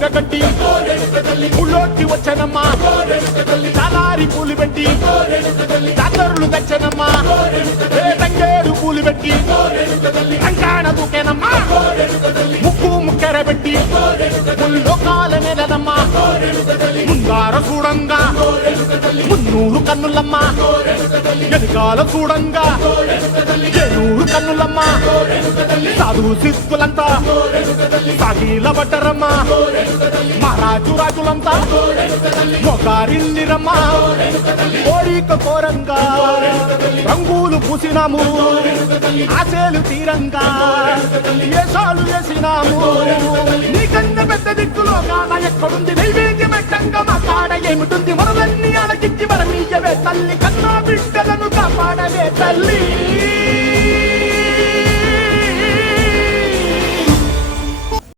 చీర కట్టి ఊళ్ళోకి వచ్చనమ్మా చాలారి పూలు పెట్టి జాతరులు తెచ్చనమ్మా తంగేడు పూలు పెట్టి కంకాణ దూకేనమ్మా ముక్కు ముక్కెర పెట్టి ముల్లోకాల నెలనమ్మా ముందార చూడంగా మున్నూరు కన్నులమ్మా ఎదుగాల చూడంగా ఏనూరు కన్నులమ్మా సాధు శిస్తులంతా సాగిల పడ్డరమ్మా మహారాజు రాజులంతా మొగారిల్లిరమ్మా కోరిక కోరంగా రంగులు పూసినాము ఆశలు తీరంగా ఏషాలు వేసినాము నీకన్నా పెద్ద దిక్కులో కాడ ఎక్కడుంది నైవేద్యం ఎట్టంగా మా కాడ ఏమిటుంది మనలన్నీ అలకిచ్చి మన మీయవే తల్లి కన్నా బిడ్డలను కాపాడవే తల్లి